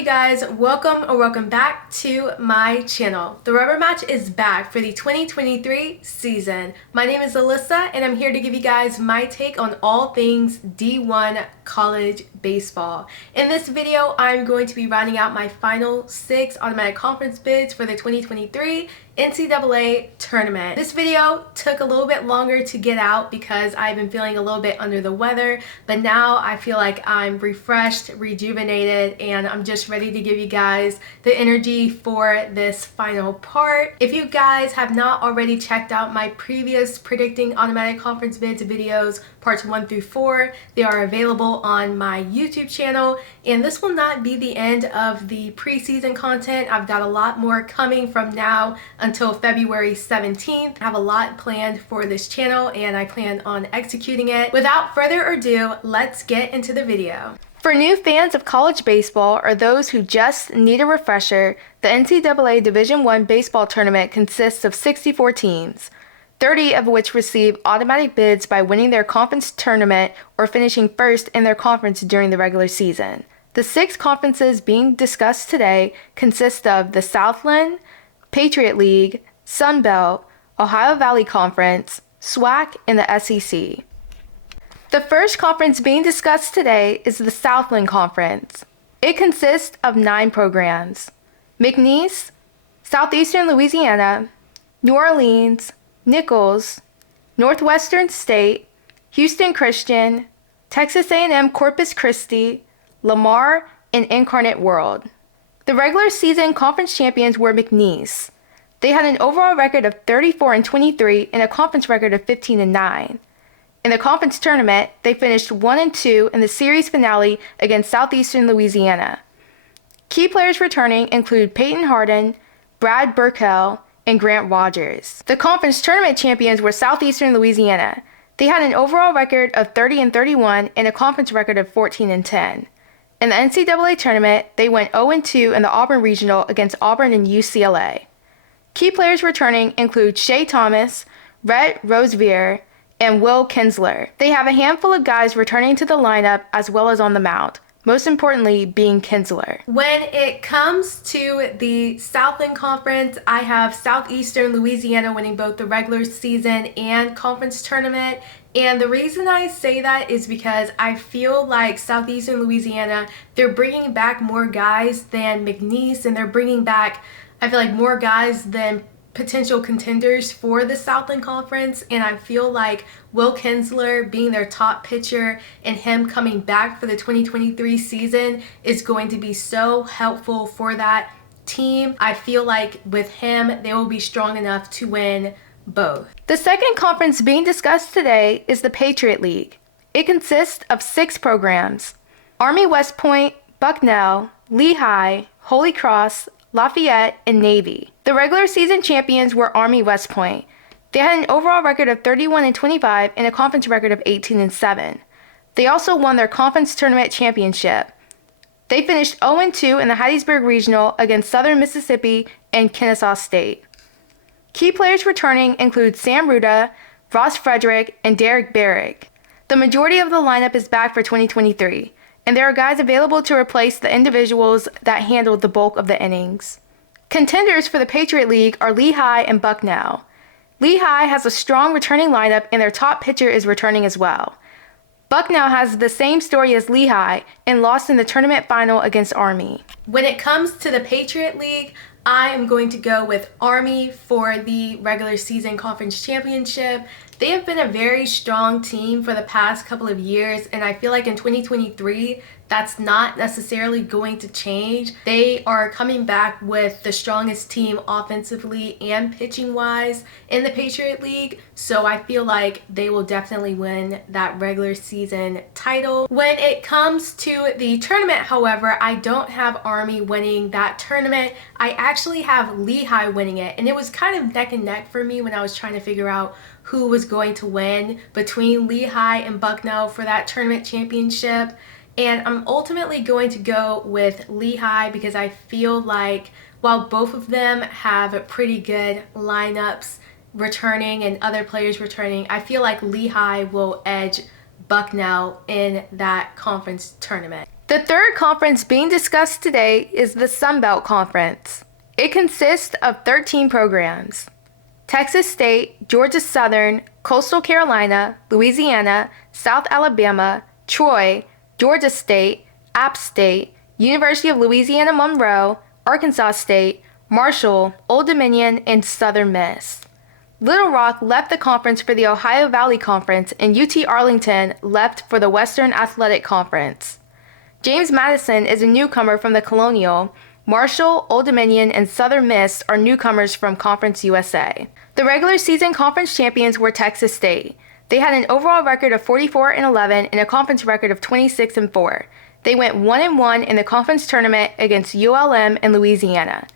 you guys? Welcome back to my channel. The rubber match is back for the 2023 season. My name is Alyssa and I'm here to give you guys my take on all things D1 college baseball. In this video, I'm going to be rounding out my final 6 automatic conference bids for the 2023 NCAA Tournament. This video took a little bit longer to get out because I've been feeling a little bit under the weather, but now I feel like I'm refreshed, rejuvenated, and I'm just ready to give you guys the energy for this final part. If you guys have not already checked out my previous predicting automatic conference bids videos, parts 1 through 4, they are available on my YouTube channel, and this will not be the end of the preseason content. I've got a lot more coming from now until February 17th. I have a lot planned for this channel and I plan on executing it. Without further ado, let's get into the video. For new fans of college baseball or those who just need a refresher, the NCAA Division I baseball tournament consists of 64 teams, 30 of which receive automatic bids by winning their conference tournament or finishing first in their conference during the regular season. The 6 conferences being discussed today consist of the Southland, Patriot League, Sun Belt, Ohio Valley Conference, SWAC, and the SEC. The first conference being discussed today is the Southland Conference. It consists of 9 programs: McNeese, Southeastern Louisiana, New Orleans, Nichols, Northwestern State, Houston Christian, Texas A&M Corpus Christi, Lamar, and Incarnate World. The regular season conference champions were McNeese. They had an overall record of 34-23 and a conference record of 15-9. In the conference tournament, they finished 1-2 in the series finale against Southeastern Louisiana. Key players returning include Peyton Harden, Brad Burkell, and Grant Rogers. The conference tournament champions were Southeastern Louisiana. They had an overall record of 30-31 and a conference record of 14-10. In the NCAA tournament, they went 0-2 in the Auburn Regional against Auburn and UCLA. Key players returning include Shea Thomas, Rhett Roseveare, and Will Kinsler. They have a handful of guys returning to the lineup as well as on the mound, most importantly being Kinsler. When it comes to the Southland Conference, I have Southeastern Louisiana winning both the regular season and conference tournament. And the reason I say that is because I feel like Southeastern Louisiana, they're bringing back more guys than McNeese, and they're bringing back, I feel like, more guys than potential contenders for the Southland Conference. And I feel like Will Kinsler being their top pitcher and him coming back for the 2023 season is going to be so helpful for that team. I feel like with him, they will be strong enough to win both. The second conference being discussed today is the Patriot League. It consists of 6 programs: Army West Point, Bucknell, Lehigh, Holy Cross, Lafayette, and Navy. The regular season champions were Army West Point. They had an overall record of 31-25 and a conference record of 18-7. They also won their conference tournament championship. They finished 0-2 in the Hattiesburg Regional against Southern Mississippi and Kennesaw State. Key players returning include Sam Ruda, Ross Frederick, and Derek Barrick. The majority of the lineup is back for 2023, and there are guys available to replace the individuals that handled the bulk of the innings. Contenders for the Patriot League are Lehigh and Bucknell. Lehigh has a strong returning lineup and their top pitcher is returning as well. Bucknell has the same story as Lehigh and lost in the tournament final against Army. When it comes to the Patriot League, I am going to go with Army for the regular season conference championship. They have been a very strong team for the past couple of years, and I feel like in 2023, that's not necessarily going to change. They are coming back with the strongest team offensively and pitching wise in the Patriot League, so I feel like they will definitely win that regular season title. When it comes to the tournament, however, I don't have Army winning that tournament. I actually have Lehigh winning it, and it was kind of neck and neck for me when I was trying to figure out who was going to win between Lehigh and Bucknell for that tournament championship. And I'm ultimately going to go with Lehigh because I feel like while both of them have pretty good lineups returning and other players returning, I feel like Lehigh will edge Bucknell in that conference tournament. The third conference being discussed today is the Sun Belt Conference. It consists of 13 programs: Texas State, Georgia Southern, Coastal Carolina, Louisiana, South Alabama, Troy, Georgia State, App State, University of Louisiana Monroe, Arkansas State, Marshall, Old Dominion, and Southern Miss. Little Rock left the conference for the Ohio Valley Conference, and UT Arlington left for the Western Athletic Conference. James Madison is a newcomer from the Colonial. Marshall, Old Dominion, and Southern Miss are newcomers from Conference USA. The regular season conference champions were Texas State. They had an overall record of 44-11 and a conference record of 26-4. They went 1-1 in the conference tournament against ULM and Louisiana.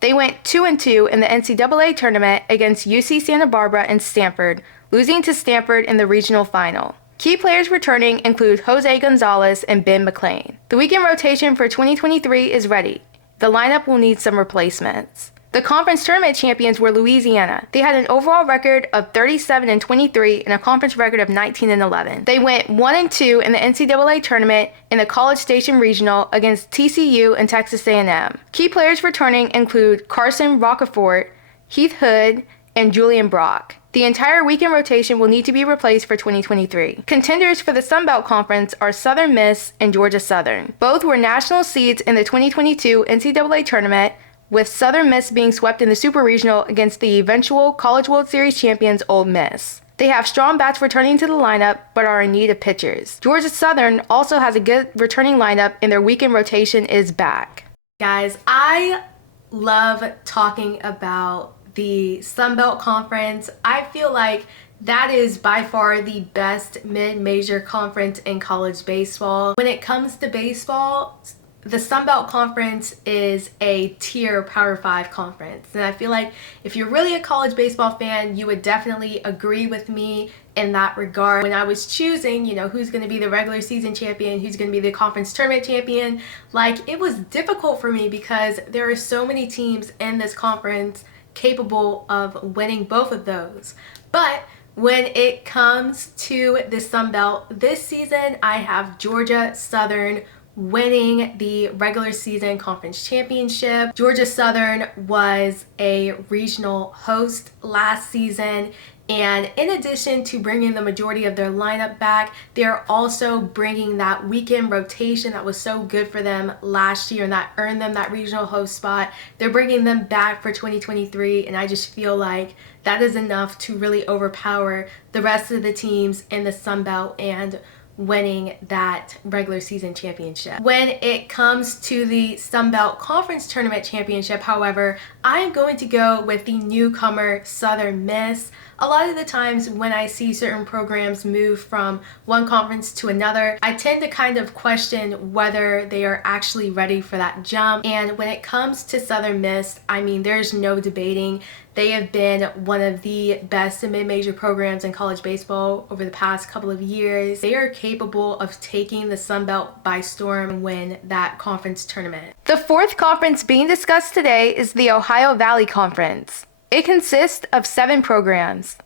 They went 2-2 in the NCAA Tournament against UC Santa Barbara and Stanford, losing to Stanford in the regional final. Key players returning include Jose Gonzalez and Ben McClain. The weekend rotation for 2023 is ready. The lineup will need some replacements. The conference tournament champions were Louisiana. They had an overall record of 37-23 and a conference record of 19-11. They went 1-2 in the NCAA tournament in the College Station Regional against TCU and Texas A&M. Key players returning include Carson Rocafort, Heath Hood, and Julian Brock. The entire weekend rotation will need to be replaced for 2023. Contenders for the Sun Belt Conference are Southern Miss and Georgia Southern. Both were national seeds in the 2022 NCAA Tournament, with Southern Miss being swept in the Super Regional against the eventual College World Series champions Ole Miss. They have strong bats returning to the lineup, but are in need of pitchers. Georgia Southern also has a good returning lineup, and their weekend rotation is back. Guys, I love talking about the Sun Belt Conference. I feel like that is by far the best mid-major conference in college baseball. When it comes to baseball, the Sun Belt Conference is a tier Power 5 conference. And I feel like if you're really a college baseball fan, you would definitely agree with me in that regard. When I was choosing, who's going to be the regular season champion, who's going to be the conference tournament champion, it was difficult for me because there are so many teams in this conference capable of winning both of those. But when it comes to the Sun Belt this season, I have Georgia Southern winning the regular season conference championship. Georgia Southern was a regional host last season, and in addition to bringing the majority of their lineup back, they're also bringing that weekend rotation that was so good for them last year and that earned them that regional host spot. They're bringing them back for 2023, and I just feel like that is enough to really overpower the rest of the teams in the Sun Belt and winning that regular season championship. When it comes to the Sun Belt Conference Tournament Championship, however, I am going to go with the newcomer Southern Miss. A lot of the times when I see certain programs move from one conference to another, I tend to kind of question whether they are actually ready for that jump. And when it comes to Southern Miss, there's no debating. They have been one of the best mid-major programs in college baseball over the past couple of years. They are capable of taking the Sun Belt by storm and win that conference tournament. The fourth conference being discussed today is the Ohio Valley Conference. It consists of 7 programs: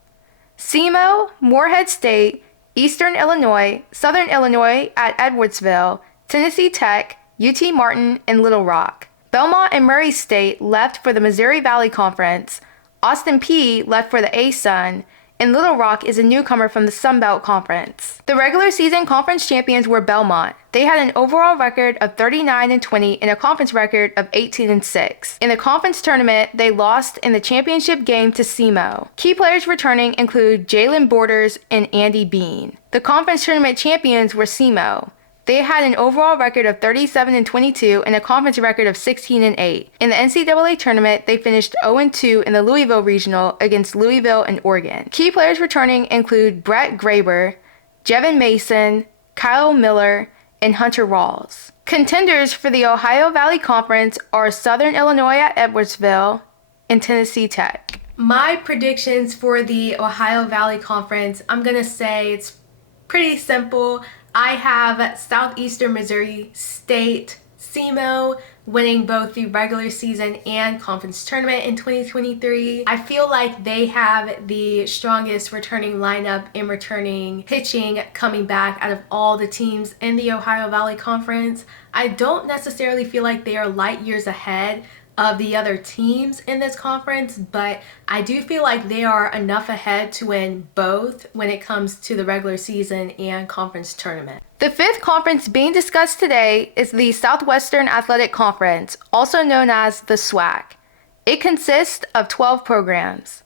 SEMO, Morehead State, Eastern Illinois, Southern Illinois at Edwardsville, Tennessee Tech, UT Martin, and Little Rock. Belmont and Murray State left for the Missouri Valley Conference. Austin Peay left for the A-Sun, and Little Rock is a newcomer from the Sun Belt Conference. The regular season conference champions were Belmont. They had an overall record of 39-20 and a conference record of 18-6. In the conference tournament, they lost in the championship game to SEMO. Key players returning include Jalen Borders and Andy Bean. The conference tournament champions were SEMO. They had an overall record of 37-22 and a conference record of 16-8. In the NCAA tournament, they finished 0-2 in the Louisville Regional against Louisville and Oregon. Key players returning include Brett Graber, Jevin Mason, Kyle Miller, and Hunter Rawls. Contenders for the Ohio Valley Conference are Southern Illinois at Edwardsville and Tennessee Tech. My predictions for the Ohio Valley Conference, I'm going to say it's pretty simple. I have Southeastern Missouri State, SEMO, winning both the regular season and conference tournament in 2023. I feel like they have the strongest returning lineup and returning pitching coming back out of all the teams in the Ohio Valley Conference. I don't necessarily feel like they are light years ahead of the other teams in this conference, but I do feel like they are enough ahead to win both when it comes to the regular season and conference tournament. The fifth conference being discussed today is the Southwestern Athletic Conference, also known as the SWAC. It consists of 12 programs: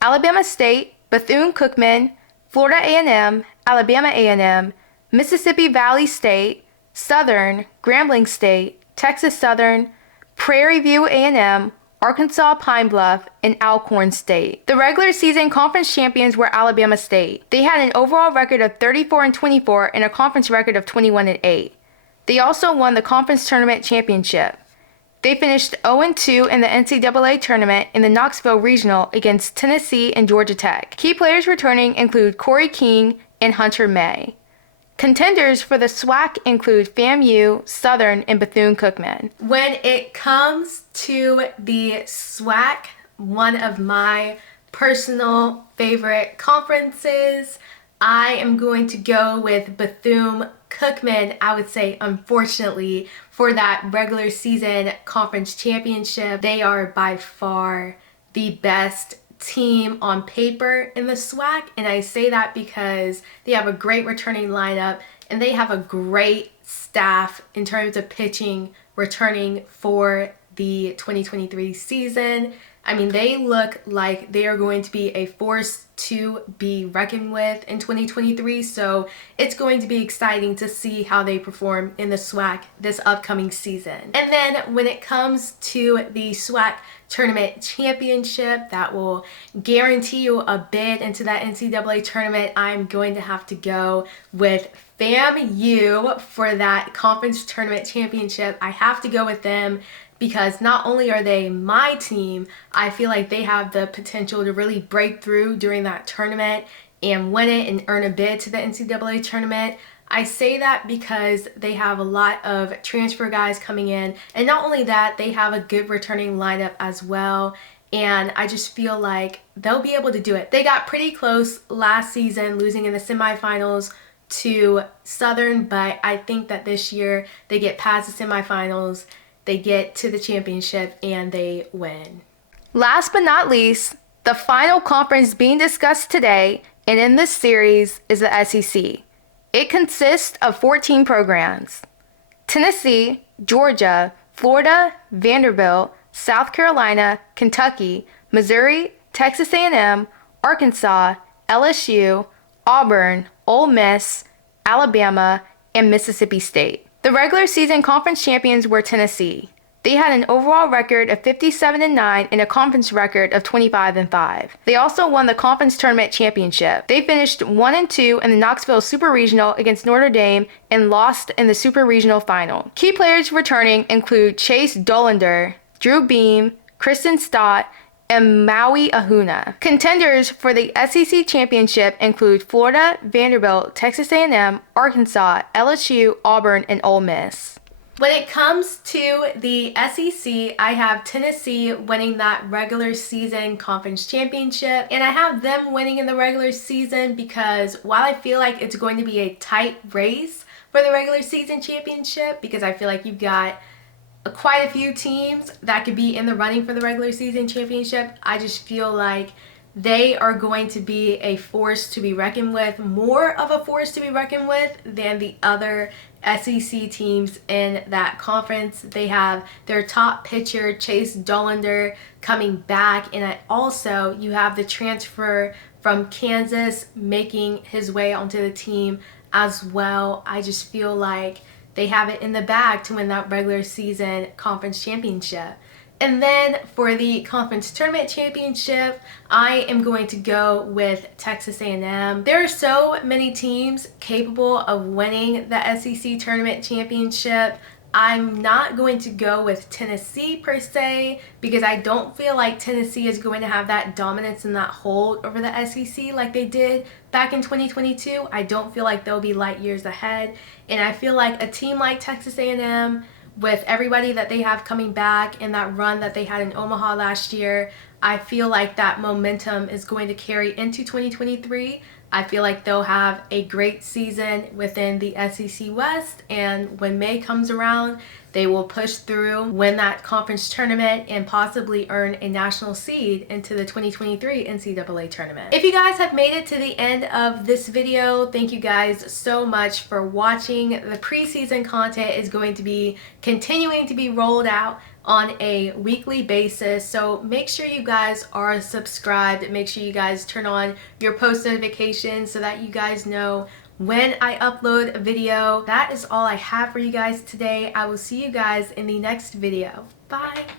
Alabama State, Bethune-Cookman, Florida A&M, Alabama A&M, Mississippi Valley State, Southern, Grambling State, Texas Southern, Prairie View A&M, Arkansas Pine Bluff, and Alcorn State. The regular season conference champions were Alabama State. They had an overall record of 34-24 and a conference record of 21-8. They also won the conference tournament championship. They finished 0-2 in the NCAA Tournament in the Knoxville Regional against Tennessee and Georgia Tech. Key players returning include Corey King and Hunter May. Contenders for the SWAC include FAMU, Southern, and Bethune-Cookman. When it comes to the SWAC, one of my personal favorite conferences, I am going to go with Bethune-Cookman, I would say, unfortunately, for that regular season conference championship. They are by far the best team on paper in the SWAC, and I say that because they have a great returning lineup and they have a great staff in terms of pitching returning for the 2023 season. I mean, they look like they are going to be a force to be reckoned with in 2023, so it's going to be exciting to see how they perform in the SWAC this upcoming season. And then when it comes to the SWAC tournament championship that will guarantee you a bid into that NCAA tournament, I'm going to have to go with FAMU for that conference tournament championship. I have to go with them because not only are they my team, I feel like they have the potential to really break through during that tournament and win it and earn a bid to the NCAA tournament. I say that because they have a lot of transfer guys coming in, and not only that, they have a good returning lineup as well, and I just feel like they'll be able to do it. They got pretty close last season, losing in the semifinals to Southern, but I think that this year they get past the semifinals, they get to the championship, and they win. Last but not least, the final conference being discussed today and in this series is the SEC. It consists of 14 programs: Tennessee, Georgia, Florida, Vanderbilt, South Carolina, Kentucky, Missouri, Texas A&M, Arkansas, LSU, Auburn, Ole Miss, Alabama, and Mississippi State. The regular season conference champions were Tennessee. They had an overall record of 57-9 and a conference record of 25-5. They also won the conference tournament championship. They finished 1-2 in the Knoxville Super Regional against Notre Dame and lost in the Super Regional final. Key players returning include Chase Dollander, Drew Beam, Kristen Stott, and Maui Ahuna. Contenders for the SEC championship include Florida, Vanderbilt, Texas A&M, Arkansas, LSU, Auburn, and Ole Miss. When it comes to the SEC, I have Tennessee winning that regular season conference championship, and I have them winning in the regular season because while I feel like it's going to be a tight race for the regular season championship, because I feel like you've got quite a few teams that could be in the running for the regular season championship, I just feel like they are going to be a force to be reckoned with, more of a force to be reckoned with than the other SEC teams in that conference. They have their top pitcher, Chase Dollander, coming back, and also you have the transfer from Kansas making his way onto the team as well. I just feel like they have it in the bag to win that regular season conference championship. And then for the conference tournament championship, I am going to go with Texas A&M. There are so many teams capable of winning the SEC tournament championship. I'm not going to go with Tennessee per se because I don't feel like Tennessee is going to have that dominance and that hold over the SEC like they did back in 2022. I don't feel like they'll be light years ahead. And I feel like a team like Texas A&M with everybody that they have coming back and that run that they had in Omaha last year, I feel like that momentum is going to carry into 2023. I feel like they'll have a great season within the SEC West, and when May comes around, they will push through, win that conference tournament, and possibly earn a national seed into the 2023 NCAA Tournament. If you guys have made it to the end of this video, thank you guys so much for watching. The preseason content is going to be continuing to be rolled out on a weekly basis, so make sure you guys are subscribed. Make sure you guys turn on your post notifications so that you guys know when I upload a video. That is all I have for you guys today. I will see you guys in the next video. Bye.